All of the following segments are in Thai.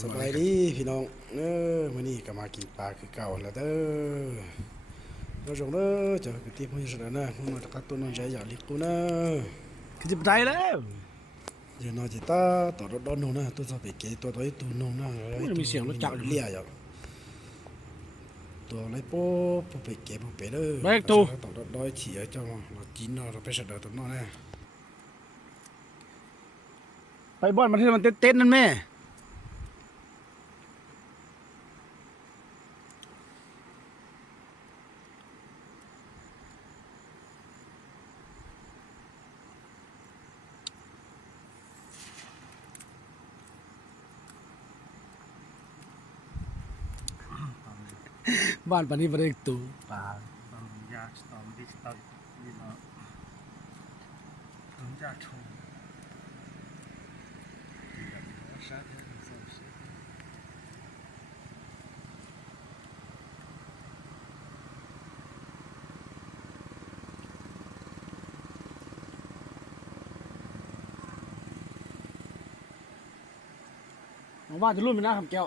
สบายดีพี่น้องมื้อนี้ก็มากินปลาคือเก่าแล้วเด้อเราจงเด้อเจอกันที่มื้อสุดนะมื้อตะกัดตัวน้องใจอยากลิกกูนะคือจะไปได้แล้ว อย่านอจิตาต่อรถดอนนูนะตัวสเปกเกตัวตัวตัวนูนะมีเสียงรถจักรอยู่ เลี่ยอยู่ตัวไรโป๊ปเปกเกปเปเด้อ แบกตู้ ต่อรถดอยเฉียเจ้าเรากินเราไปเสด็จตัวน้องนะ ไปบ่อนมาที่มันเต้นๆนั่นแม่บ้านปานนี้บ่ได้ตู้ปลา Ja, staan die stad die nou een jaar toen. Die dat die zat en zo zit. ของบ้านจะรุ่นเป็นหน้าคำแก้ว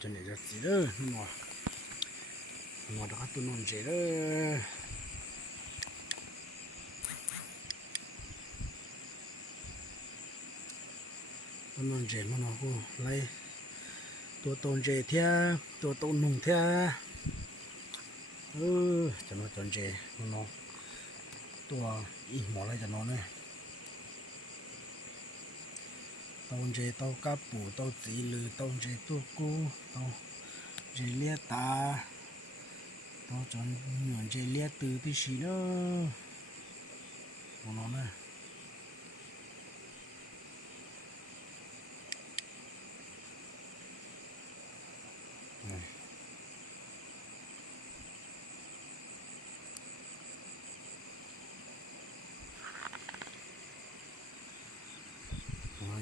จนเนี่ยจะสิเด้อหมอตะกัดตัวน้องใจเด้อตัวน้องใจมันเอากูไล่ตัวตนใจเทียตัวตนนุ่งเทียจะนอนจนใจมันเอาตัวอีหมออะไรจะนอนเนี่ยตอนใจเต้ากับปูเต้าจีหรือตอนใจตัวกูเต้าใจเลียตาเต้าจนเหมือนใจเลียตือที่สีเนาะมันนอนเนี่ย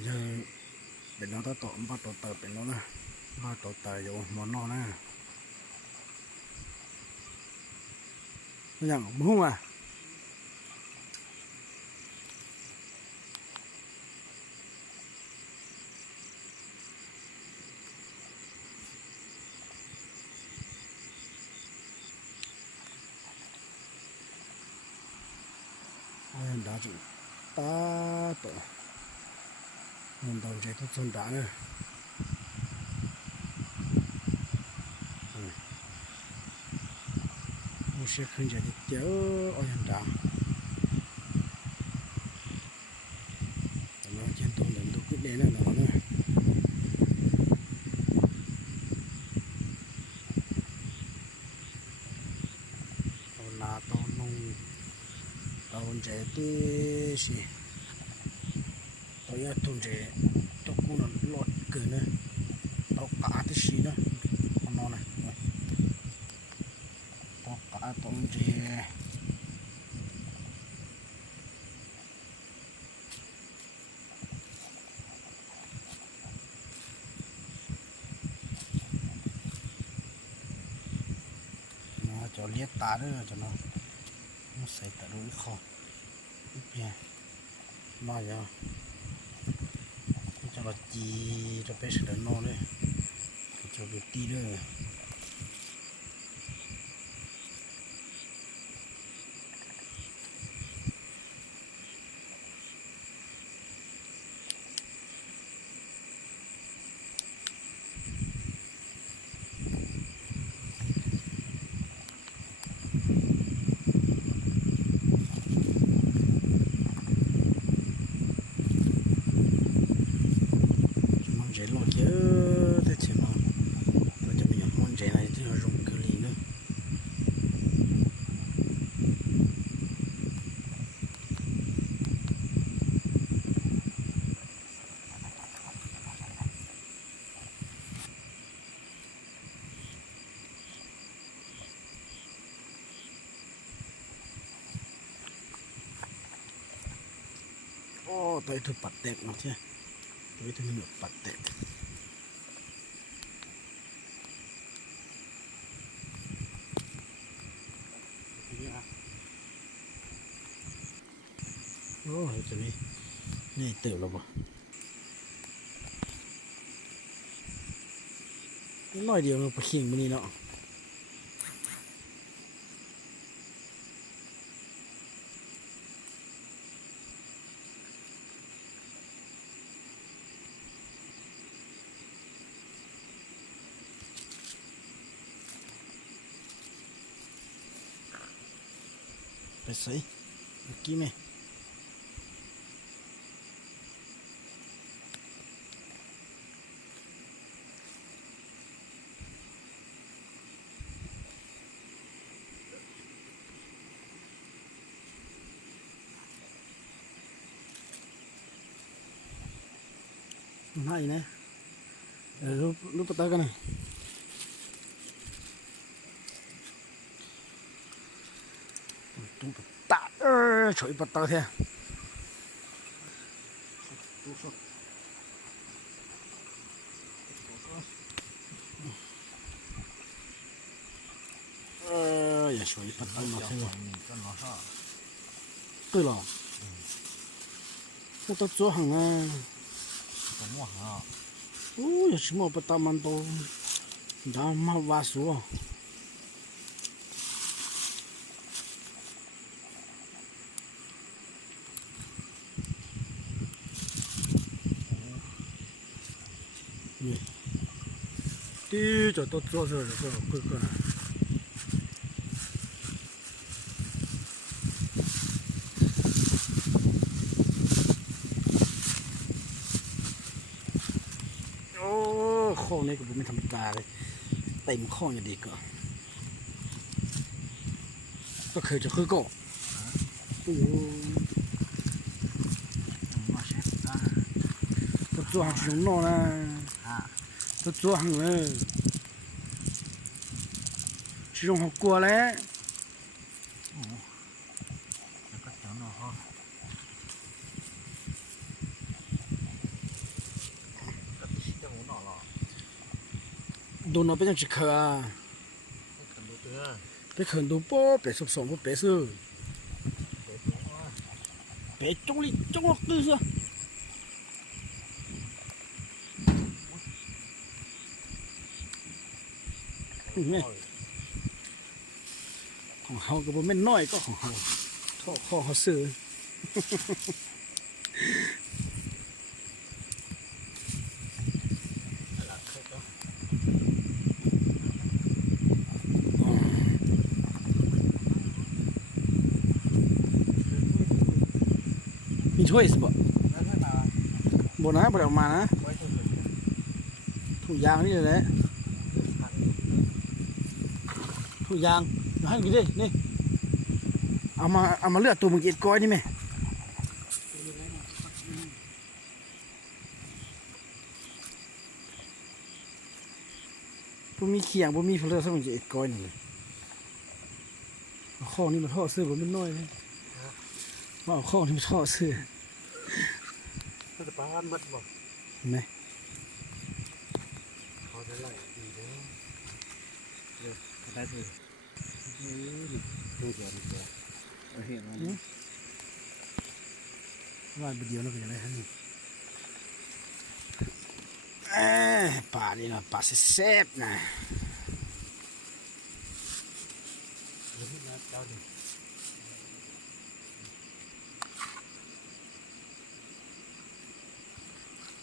giờ bên nó ta tổn bắt đầu tập bên nó nè bắt đầu tập vô món nó nè nhận không à đã chịu ta tổ mình đầu chạy tốt sơn đá nữa một xe khơi chạy đi chéo ở hiện đá nó trên tôi lần tôi quyết định là nó nữa tàu là tàu nông tàu chạy tí gì tàu ya tàu chạy tàu cũ nó lọt cử nữa tàu cá tí gì nữa con nó này tàu cá tàu chạy nó cho liếc tá nữa cho nóใส่ตะลุยคอเนี่ยมาอย่างจะมาจีจะไปเสด็จนอนเลยจะไปตีเลยใจรอดเยอะแต่เชื่อมันเราจะไม่ยอม อ้ตัวถูกปัดแตกเนาะใช่ตัวถูกเหนือปัดแตกโอ้ยตัวนี้นี่เติบแล้วบ่น้อยเดียวเราไปเคียงมันนี่เนาะไปใส่เมื่อกี้ไหมมันให้นะรูปปะตากันนะตุ้งปะตาช่วยปะตาแท้อย่าช่วยปะตามาเถอะ ก็รอห่อ对了，我到左行啊，ก็มั่วห่อ哦，有什么不打蛮多，那蛮挖树啊，第就到左这这个个呢，哦，ข้อนี้ก็ไม่ธรรมดาเลยเต็มข้ออย่างดีก็เคยจะคือก็โอ้ มาเช็ดได้ ตัวตัวหักลงนอนะ อ่า ตัวตัวหักเลยชิลงหักกลัวแล้ว แล้วก็เจ้าหน้าห่อก็ชี้เจ้าหัวหน่อหรอ โดนเอาไปยังจิเคอ ก็ขันดูเตือ ไปเขินดูโป๊ะเป็ดสุบสองเป็ดซื้อ เปิดตัวว่า เป็ดจงลิจงล็อกตื้อซื้อนี่ของเขาก็บ่แม่นน้อยก็ของเขาท่อข้อเขาซื้อมีถ้วยสิบ่ แล้วถ้ามา บ่นะบ่ได้เอามานะ ไว้ที่เหมือนกัน ถุงยางนี่แหละ พัน ถุงยางมาให้กินดินี่เอามาเลือกตัวมึงกินก้อยนี่แม่บ่มีเขียงบ่มีเพลือซะมึงจะเอ็ดก้อยนี่เลยเอาข้อนี่มาทอดซื้อบ่แม่นน้อยเลยว่าเอาข้อนี่มาทอดซื้อ ก็จะป้านมัดบอก เห็นไหม เขาจะไล่ดีเลยเดี๋ยวได้เลยดูเดี๋ยวดูเดี๋ยวเห็นไหม ว่าไปเดียวแล้วก็จะได้ท่านนี่ป่านี่นะป่าแซ่บๆนะ เดี๋ยวพี่นัดเจ้าดิ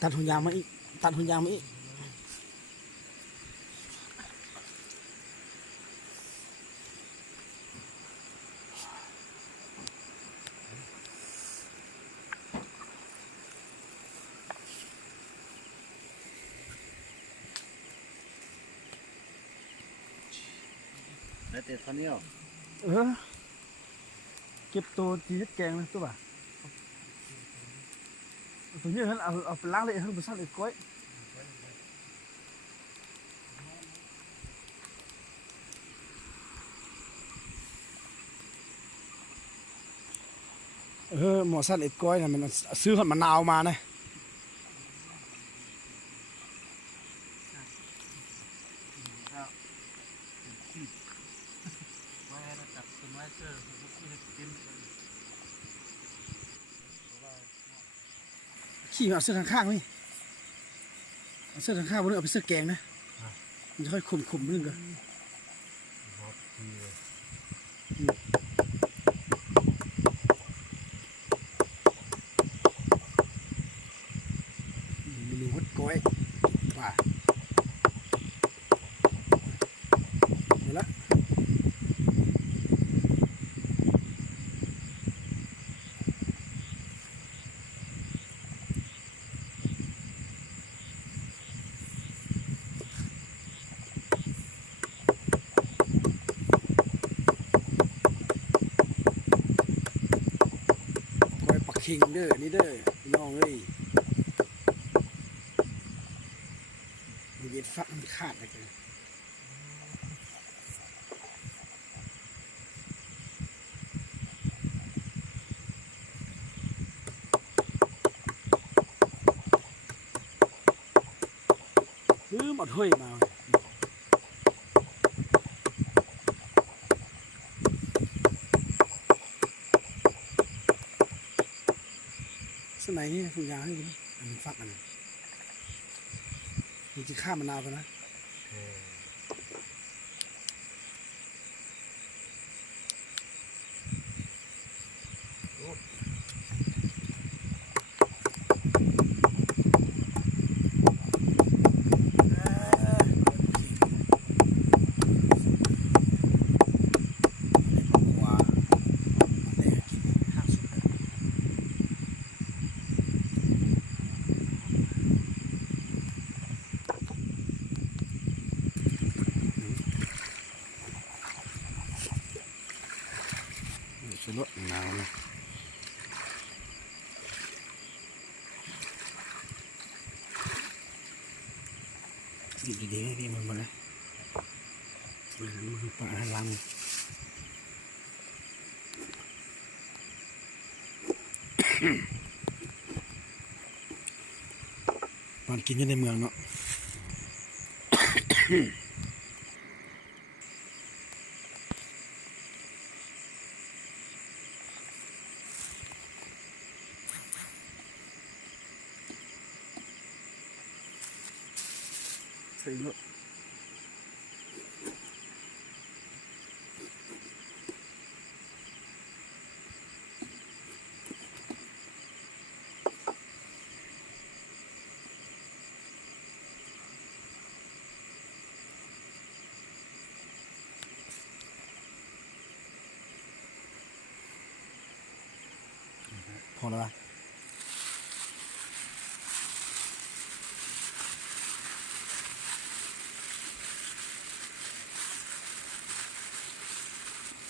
ตัดหุ่นยางมาอีกตัดหุ่นยางมาอีกได้แต่ท่านี้หรอ เก็บตัวจีนแกงนะตัวบ่าตัวนี้ท่านเอาไปล้างเลยท่านไปสั่งอีกก้อย หมอสั้นเอ็ดก้อยนะมันซื้อหอดมะนาวมานะ ไว้ระดับต้นไม้เชื่อผมไม่กิน ขี้มาเอาเสื้อข้างๆนี่เอาเสื้อข้างๆบนเอาไปเสื้อแกงนะมันจะค่อยขมๆนึงกัน บอกทีเลย เมนูฮอดก้อยป่าเดี๋ยวละก้อยปักขิงเด้อนี่เด้อพี่น้องเอ้ยมีเย็ดฟักมันขาดเลยกันหมดถ้วยมาสมัยนี้คุณยาวให้ดูอันนี้ฟักอันนี้มีจะข้ามมะนาวกันนะสลดหนาวนะสิดีๆนี่มันมาเลยมันคือปลาลังมันกินอยู่ในเมืองเนาะใส่รถพอแล้วนะ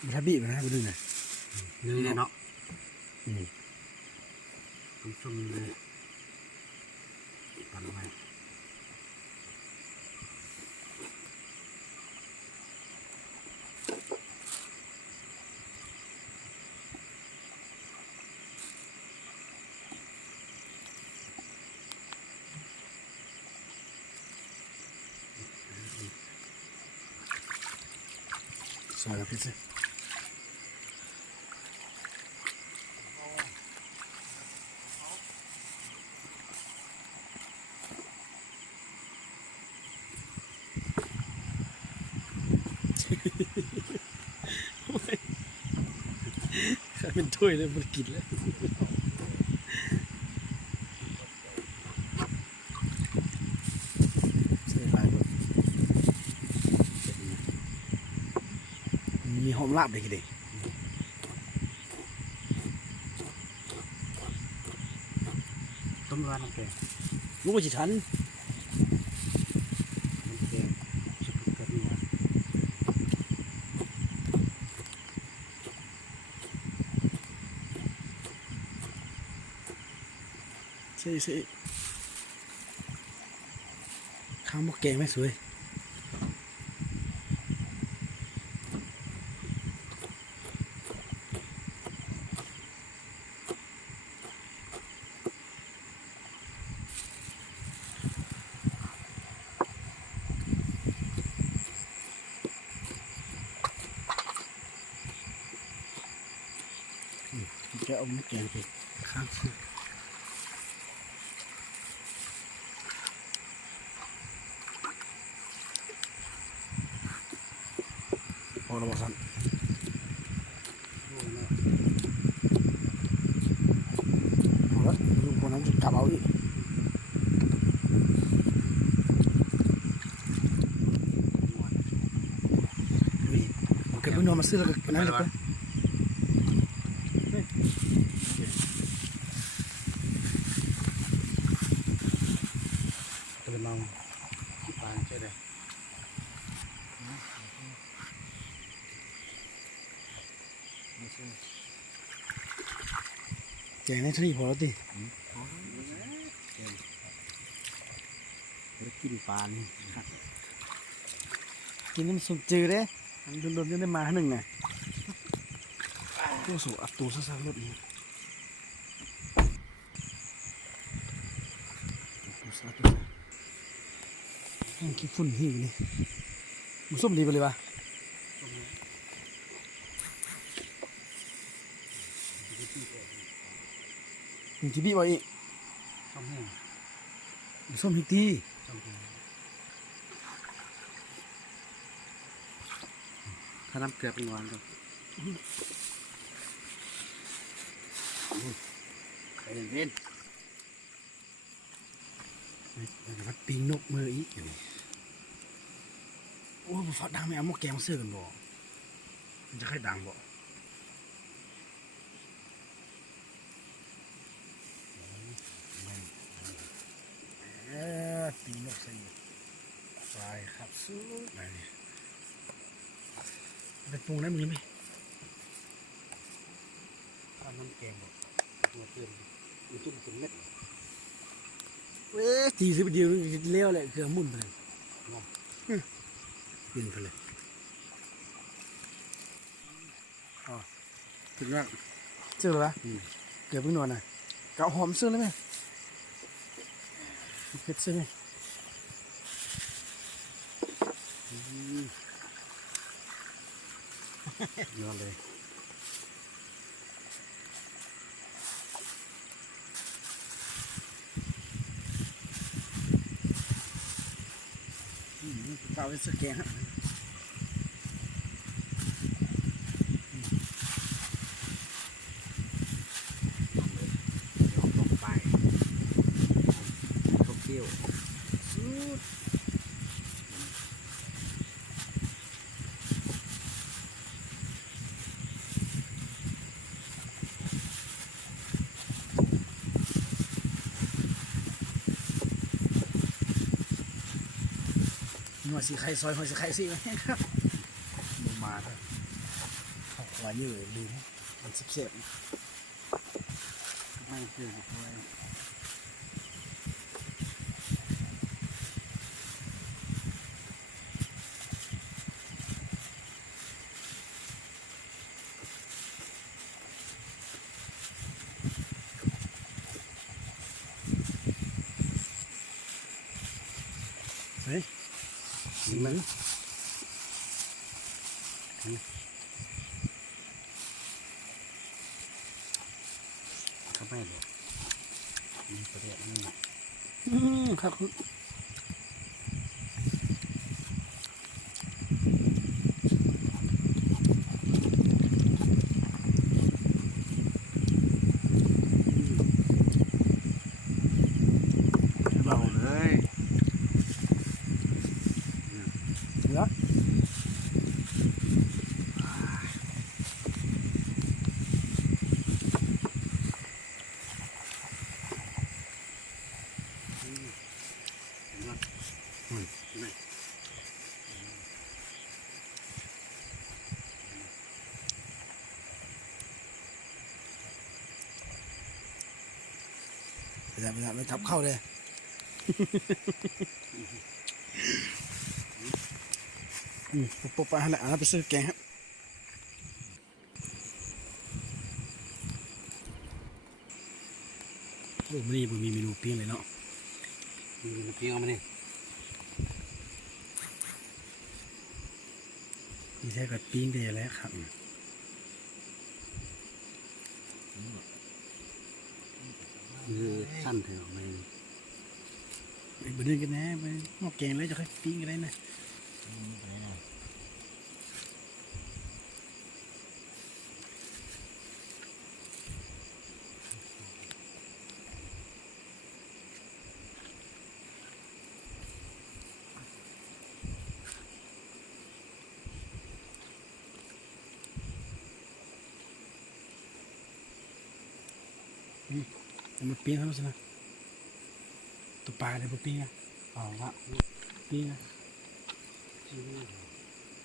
มันถ้าบีบนะไปดูหน่อย นี่เนาะชุ่มๆเลยปั่นไว้ใส่แล้วพี่สิข้าเป็นถ้วยเลยมันกินแล้วใส่ลายแบบมีหอมลาบเลยกี่เด็ก ต้มร้านน้ำแกง รู้ว่าจิทัน น้ำแกงสุกกับนัว ใช่ใช่ข้าวหมกแกงไม่สวย จะเอาไม่แกงไปข้างสุดพอเราบอกสั่นเอาละลูกคนนั้นจะจับเอาอีกนี่เก็บไปนอนมาซื้อแล้วก็นั่นเลยไปก็เลยเมา ปานใช่เลย แกงให้เท่านี้พอแล้วดิ กินปลานี่ กินนี่มันสุดจืดเด้มันโดนๆยังได้มาหนึ่งไงตัวสูอัดตัวซะๆรถนี้ตัวซะตัวขี้ฝุ่นหิวนี่มันส้มดีไปเลยวะมึงจะบี้บ่อีก ต้มแห้ง มันส้มหิตี ต้มแห้งถ้าน้ำเกลือเป็นหวานก็ใครเล่น มันปิงนกมืออีกอย่างนี้โอ้ยฟัดดังไม่เอาหม้อแกงมาเสื้อกันบ่มันจะค่อยดังบ่ปิงนกใส่ใส่ครับสู้ไหนนี่ไปปรุงได้มึงไหม ถ้าน้ำแกงแบบตัวเติมมันตุ้มเป็นเม็ด เว้ยตีสิบเดียวเลี้ยวเลยเครื่องมุ่นไปเลยบินไปเลย ถึงว่า เจอหรอวะเกือบเพิ่งนอนน่ะเกาหอมเสื้อเลยไหมเผ็ดเสื้อไหม นอนเลย เกาเป็นเสื้อแกงฮะ เดี๋ยวลงไปข้าวเคี่ยว หน่วยสีไข่ซอยหน่วยสีไข่สิครับ ลงมาแล้ว เขาขวาเยอะลืมมันเสียบ ไม่เกลือด้วย เฮ้ยสีมัน เขาไม่หรอกมีประเดี๋ยวนี่ ครับเบา เลย เนาะ ไม่ทับเข้าเลยปุ๊บไปหันหน้าไปซื้อแกงครับโอ้มันนี่มีเมนูปิ้งเลยเนาะ มีน้ำเพียงเอามาเนี่ย มีแค่กับปิ้งเดียวแล้วครับ คือสั้นเถอะไม่ ไปเดินกันนะไปหม้อแกงแล้วจะค่อยปิ้งกันได้นะ ไม่ได้ มาปิ้งเขาสินะตัวปลาเดี๋ยวมาปิ้งนะอ๋อละปิ้งนะ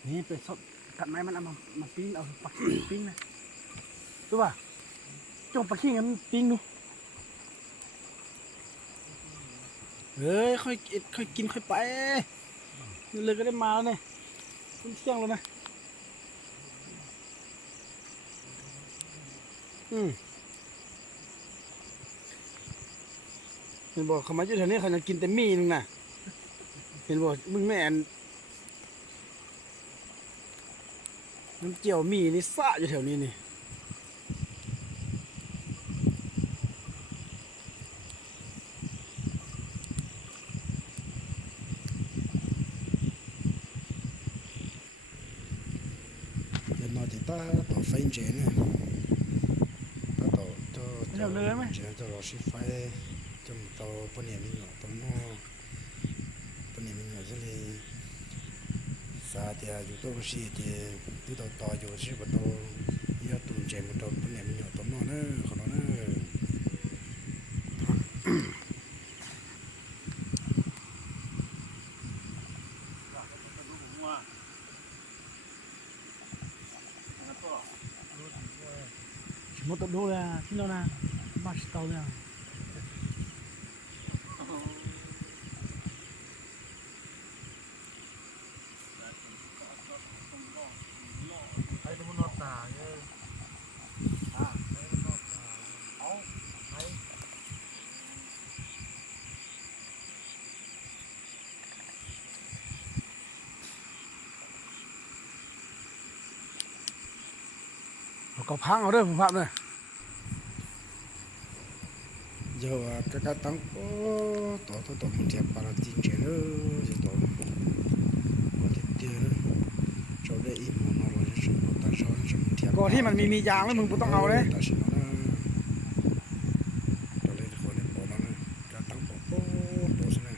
นี่ไปสดตัดไม้มันเอามาปิ้งเอาปลาปิ้งนะตัวป่ะจงปลาขี้งั้นปิ้งดูเฮ้ยค่อยกินค่อยไปนี่เลยก็ได้มาแล้วเนี่ยเที่ยงแล้วนะเห็นบอกเขามาอยู่แถวนี้เขาจะกินแต่มีนึงนะเห็นบอกมึงแม่นน้ำเจียวมีนี่ซ่าอยู่แถวนี้นี่เดี๋ยวนอนติดตาต่อไฟเจนเนี่ยตาต่อเดี๋ยวเลยไหมเจนจะรอชิไฟจนต่อปนเนี่ยมีหน่อต้นนอปนเนี่ยมีหน่อจะเลยสาเดียอยู่ตัวชีเดียที่ต่ออยู่ชีบตัวยอดตุนเจมตัวปนเนี่ยมีหน่อต้นนอเนอะขนมเนอะหมดตัวดูเลยที่เรานะบ้านเตาเลยไอ้ตัวมันนอนตาเนี่ยไอ้มันนอนตาเอาไอ้เราก็พังเอาเด้อผมพับเลยเดี๋ยวก็ตั้งต่อมันเทียบปลาจริงเจนเออจะต่อว่าติดเดียวจอดได้อีกมันเราจะชมตาจอดชมเทียบก็ที่มันมียางแล้วมึงต้องเอาเลยตาชิโน่นะตอนเล่นคนเนี่ยบอกแล้วนะก็ตั้งโป๊ะตัวสินะ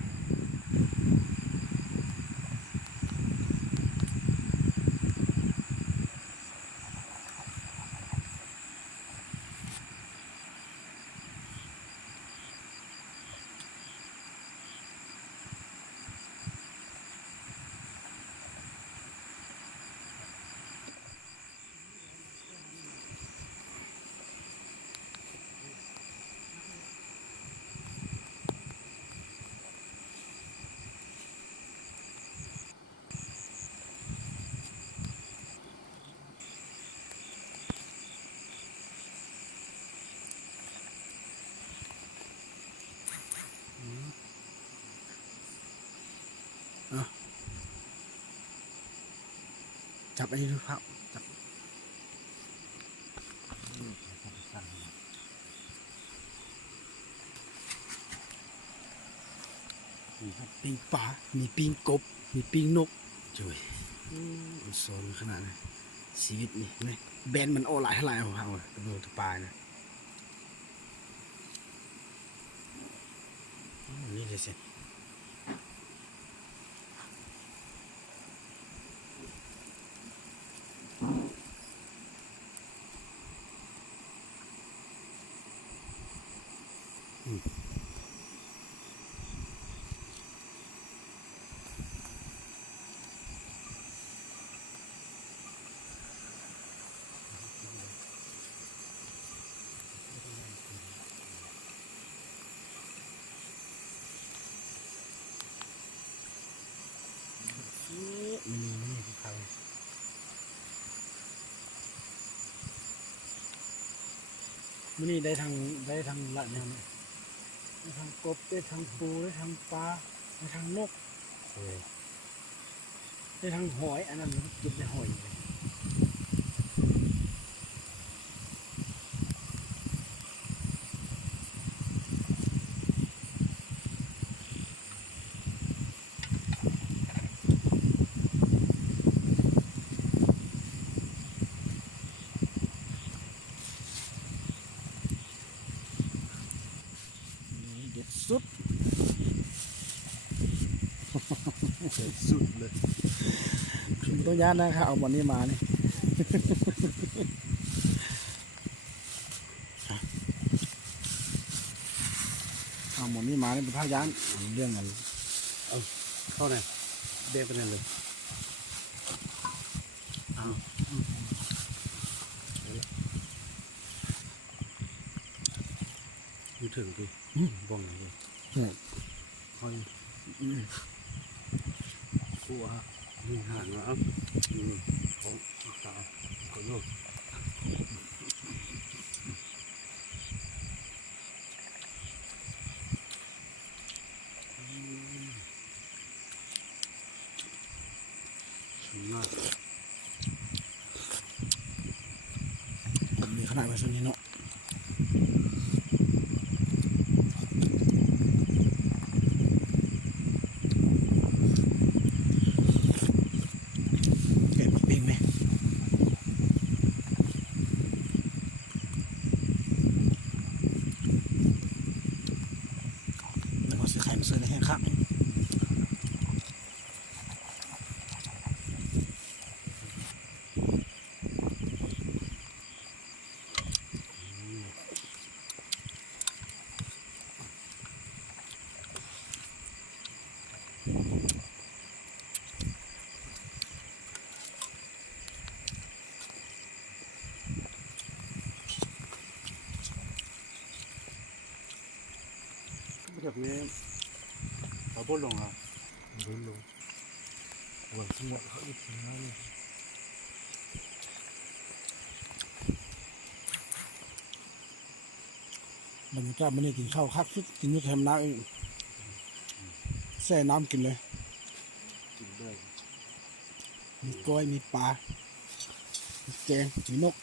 จับไอ้ดูครับจับปิ้งปลามีปิ้งกบมีปิ้งนกจุยโซนขนาดนี้ชีวิตนี่ไหมแบนมันโอ้หลายเท่าไหร่ของเขาตัวเมืองตัวปลานะนี่เลยสินี่ของเขามันนี่ได้ทางละเนี่ยได้ทางกบได้ทางปูได้ทางปลาได้ทางนกได้ทางหอยอันนั้นมันกินได้หอย สุด สุดเลย พิมพ์ต้องย้านนะครับเอาวันนี้มานี่ เอาหมดนี้มานี่เป็นท่าย้านเรื่องกัน เข้าไหนเด็กไปไหนเลยอยู่ถึงดิบ้องไหนเลย เนี่ย คอยกู้ฮะนี่ห่างแล้วของสาวของโลกมีขนาดแบบนี้เนาะเก็บปิ้งไหมแล้วก็ซื้อไข่มาซื้อในแห้งครับแบบนี้เราบดลงครับบดลงหัวเสียเขาอีกทีนั่น บรรยากาศมันนี่กินข้าวคักสุดกินยุทธแฮมน้ำเองแช่น้ำกินเลย กินด้วย มีกล้อยมีปลามีแกงมีนก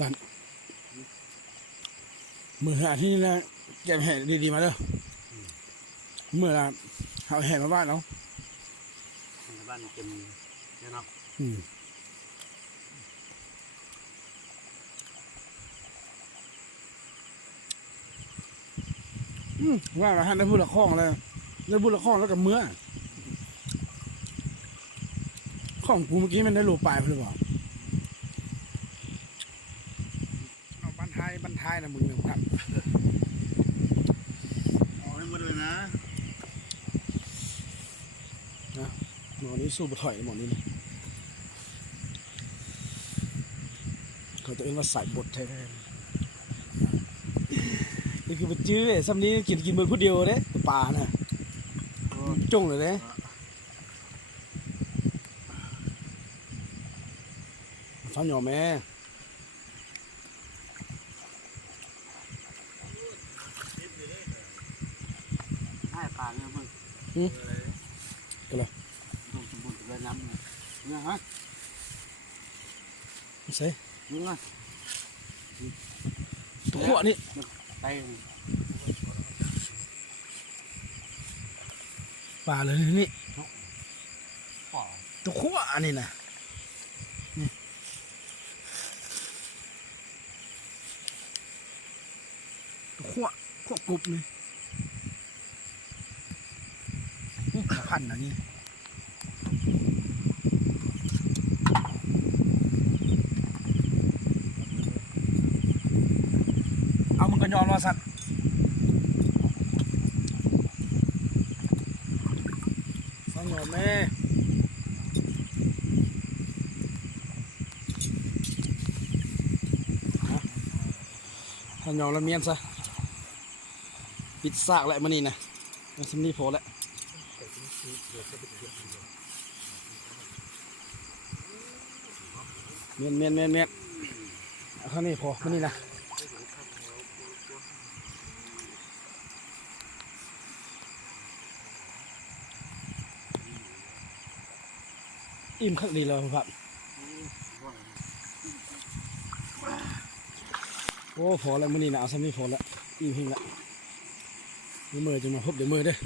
กันมือหาที่นี่นะแกะแห่ดีๆมาเด้อเมื่อละเอาแห่มาบ้านเรา ในบ้านเป็นเนี่ยเนาะ ว่าเราให้ได้พูดละข้องเลยได้พูดละข้องแล้วกับเมื่อข้องกูเมื่อกี้มันได้โลปลายหรือเปล่าเอาบันทายนะมึงเนี่ยครับ เอาให้หมดเลยนะ หมอนี้สู้บะถอยหมอนี้นะเขาตัวเองว่าใส่บทแท้ๆนี่คือมันจื้อเลยซ้ำนี้กินมือผู้เดียวเด้ปลาน่ะจงเลยเด้ฟังหน่อแม่ ให้ปลาเนี่ยมึง ก็เลย สมบูรณ์เลยน้ำเนี่ยฮะ ใส่ มึงอ่ะ ตัวขั้วนี่ ไป ปลาเลยนี่ ป่า ตัวขั้วอันนี้นะนี่ตัวขั้วกรุบนี่พันอันนี้เอามึงก็ยอมรอสัตว์ฟังหน่อยแม่ ทำยองละเมียนซะปิดซากแล้วมันนี่นะมันสำนีพอแล้วเมียนเอาข้างนี้พอมันนี่นะอิ่มคักดีเลยครับโอ้พอแล้วมันนี่นะเอาสำนีพอแล้วอิ่มหิ้งละเดี๋ยวมือจะมาพบเดี๋ยวมือเด้อ